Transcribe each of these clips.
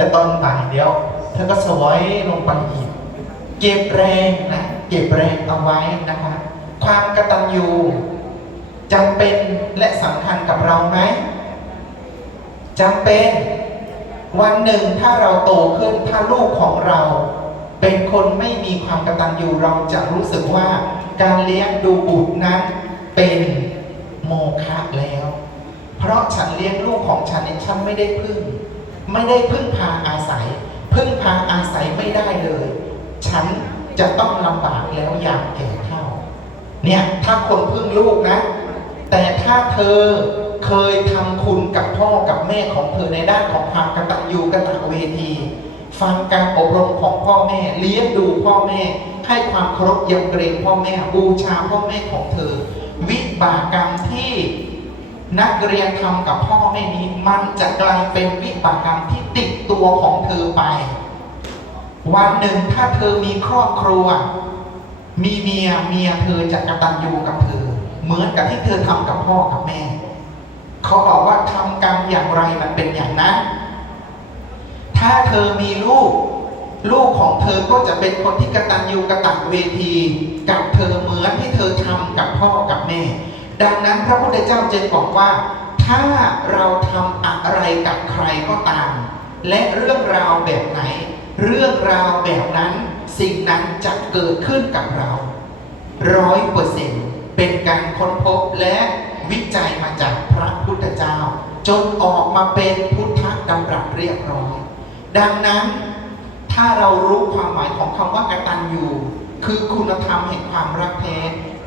แล้วตอนบ่ายเดียวเธอก็สวยลงไปอีก เก็บแรงนะ เก็บแรงเอาไว้นะคะ ความกระตัญญูจำเป็นและสำคัญกับเราไหมจำเป็นวันหนึ่งถ้าเราโตขึ้นถ้าลูกของเรา เป็นคนไม่มีความกระตัญญูเราจะรู้สึกว่าการเลี้ยงดูบุตรนั้นเป็นโมฆะแล้ว เพราะฉันเลี้ยงลูกของฉันเนี่ยฉันไม่ได้พึ่ง ไม่ได้พึ่งพาอาศัย พึ่งพาอาศัยไม่ได้เลย ฉันจะต้องลำบากแล้วยามแก่เฒ่า เนี่ยถ้าคนพึ่งลูกนะ แต่ถ้าเธอเคยทำคุณกับพ่อกับแม่ของเธอในด้านของความกตัญญูกตเวที ฟังการอบรมของพ่อแม่ เลี้ยงดูพ่อแม่ ให้ความเคารพยำเกรงพ่อแม่บูชาพ่อแม่ของเธอ วิบากกรรมที่ นักเรียนทำกับพ่อแม่นี้ มันจะกลายเป็นวิบากกรรมที่ติดตัวของเธอไป วันหนึ่งถ้าเธอมีครอบครัว มีเมียเมียเธอจะกระตัญญูกับเธอ เหมือนกับที่เธอทำกับพ่อกับแม่ เขาบอกว่าทำกรรมอย่างไรมันเป็นอย่างนั้น ถ้าเธอมีลูก ลูกของเธอก็จะเป็นคนที่กระตัญญูกระตเวที กับเธอเหมือนที่เธอทำกับพ่อกับแม่ ดังนั้นพระพุทธเจ้าจึงบอกว่า ถ้าเราทำอะไรกับใครก็ตาม และเรื่องราวแบบไหน เรื่องราวแบบนั้น สิ่งนั้นจะเกิดขึ้นกับเราร้อยเปอร์เซ็นต์เป็นการค้นพบและวิจัยมาจากพระพุทธเจ้า จนออกมาเป็นพุทธดำรัสเรียบร้อย ดังนั้นถ้าเรารู้ความหมายของคำว่ากตัญญูคือคุณธรรมแห่งความรักแท้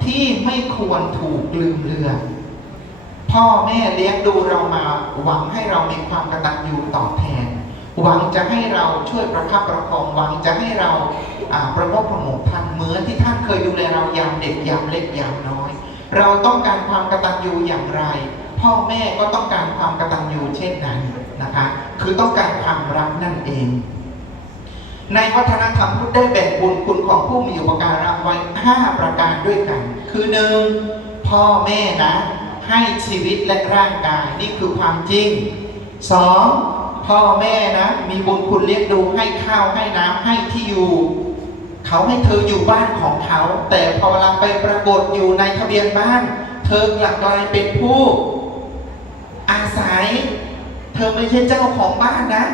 ที่ไม่ควรถูกลืมเลือนพ่อแม่เลี้ยงดูเรามาหวังให้เรามีความกระตัญญูตอบแทน หวังจะให้เราช่วยประคับประคองหวังจะให้เราประโมทประโมทท่านเหมือนที่ท่านเคยดูแลเรายามเด็กยามเล็กยามน้อย เราต้องการความกระตัญญูอย่างไร พ่อแม่ก็ต้องการความกระตัญญูเช่นนั้นนะคะ คือต้องการความรักนั่นเอง ในวัฒนธรรมพุทธได้แบ่งบุญคุณของผู้มีอุปการะไว้ 5 ประการด้วยกัน คือหนึ่งพ่อแม่นะ ให้ชีวิตและร่างกายนี่คือความจริงสองพ่อแม่นะ มีบุญคุณเลี้ยงดูให้ข้าวให้น้ำให้ที่อยู่ เขาให้เธออยู่บ้านของเขา แต่พอเวลาไปปรากฏอยู่ในทะเบียนบ้าน เธอกลับกลายเป็นผู้ อาศัย เธอไม่ใช่เจ้าของบ้านนะ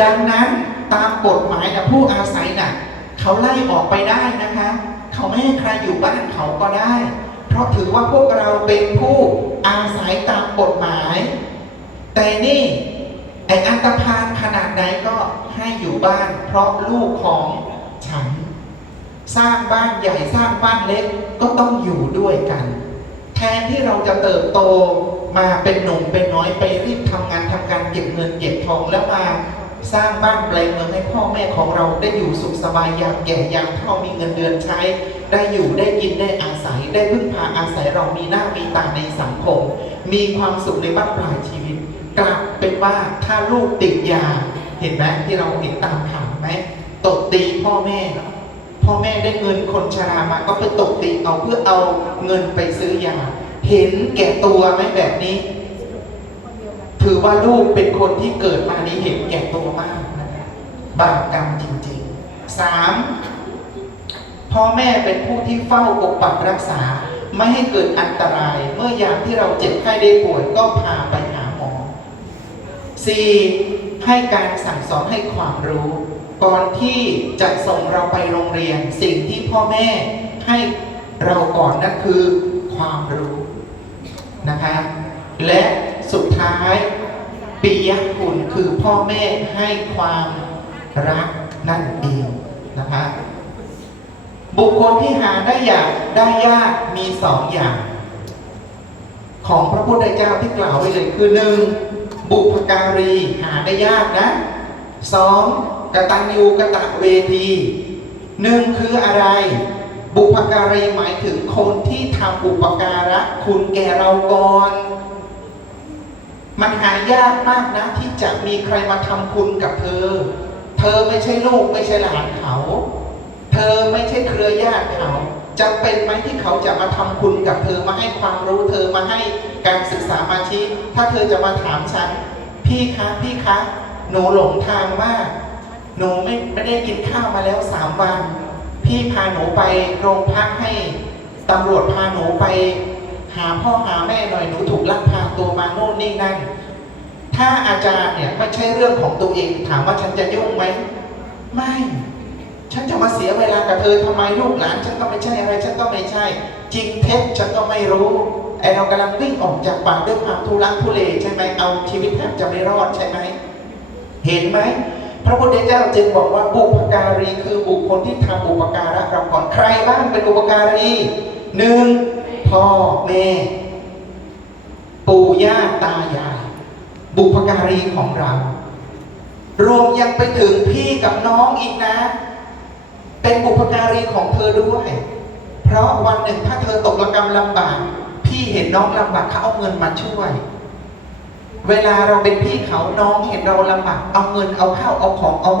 ดังนั้น ตามกฎหมายนะผู้อาศัยน่ะเขาไล่ออกไปได้นะคะ เขาไม่ให้ใครอยู่บ้านเขาก็ได้ เพราะถือว่าพวกเราเป็นผู้อาศัยตามกฎหมาย แต่นี่ไอ้อันตพานขนาดไหนก็ให้อยู่บ้าน เพราะลูกของฉัน สร้างบ้านใหญ่สร้างบ้านเล็กก็ต้องอยู่ด้วยกัน แทนที่เราจะเติบโตมาเป็นหนุ่มเป็นน้อยไปรีบทำงานทำการเก็บเงินเก็บทองแล้วมา สร้างบ้านแปลงเมืองให้พ่อแม่ของเราได้อยู่สุขสบายยามแก่ยามเฒ่ามีเงินเดือนใช้ ได้อยู่ได้กินได้อาศัย ได้พึ่งพาอาศัยเรามีหน้ามีตาในสังคม มีความสุขในบ้านปลายชีวิต กลับเป็นว่าถ้าลูกติดยา เห็นไหมที่เราเห็นตามข่าวไหมตบตีพ่อแม่พ่อแม่ได้เงินคนชรามาก็ไปตบตีเอาเพื่อเอาเงินไปซื้อยาเห็นแก่ตัวไหมแบบนี้ ถือว่าลูกเป็นคนที่เกิดมานี้เห็นแก่ตัว บาปกรรมจริงๆสามพ่อแม่เป็นผู้ที่เฝ้าปกปักรักษา ไม่ให้เกิดอันตราย เมื่อยามที่เราเจ็บไข้ได้ป่วยก็พาไปหาหมอสี่ให้การสั่งสอนให้ความรู้ ก่อนที่จะส่งเราไปโรงเรียน สิ่งที่พ่อแม่ให้เราก่อนนั่นคือความรู้นะคะและสุดท้ายปิยคุณคือพ่อแม่ให้ความ รักนั่นเองนะคะบุคคลที่หาได้ยากได้ยากมีสองอย่าง ของพระพุทธเจ้าที่กล่าวไว้เลยคือหนึ่งบุพการีหาได้ยากนะสองกตัญญูกตะเวทีหนึ่งคืออะไร บุพการีหมายถึงคนที่ทำอุปการะคุณแก่เราก่อน มันหายากมากนะที่จะมีใครมาทำคุณกับเธอ เธอไม่ใช่ลูกไม่ใช่หลานเขา เธอไม่ใช่เครือญาติเขาจำเป็นไหมที่เขาจะมาทำคุณกับเธอมาให้ความรู้เธอมาให้การศึกษามาชี้ถ้าเธอจะมาถามฉัน พี่คะพี่คะ หนูหลงทางมากหนูไม่ไม่ได้กินข้าวมาแล้วสามวัน พี่พาหนูไปโรงพักให้ตำรวจพาหนูไป หาพ่อหาแม่หน่อยหนูถูกลักพาตัวมาโน่นนี่นั่น ถ้าอาจารย์เนี่ยไม่ใช่เรื่องของตัวเอง ถามว่าฉันจะยุ่งไหม ไม่ ฉันจะมาเสียเวลากับเธอทำไมลูกหลาน ฉันก็ไม่ใช่อะไร ฉันก็ไม่ใช่ จริงเท็จฉันก็ไม่รู้ไอเรากำลังวิ่งออกจากป่าด้วยความทุรักทุเลใช่ไหมเอาชีวิตแทบจะไม่รอดใช่ไหมเห็นไหมพระพุทธเจ้าจึงบอกว่าบุพการีคือบุคคลที่ทำอุปการะเราก่อนใครบ้างเป็นอุปการีหนึ่งพ่อแม่ ปู่ย่าตายาย บุพการีของเรา รวมยังไปถึงพี่กับน้องอีกนะ เป็นบุพการีของเธอด้วย เพราะวันหนึ่งถ้าเธอตกระกรรมลำบาก พี่เห็นน้องลำบากเขาเอาเงินมาช่วย เวลาเราเป็นพี่เขาน้องเห็นเราลำบากเอาเงินเอาข้าวเอาของเอาโน่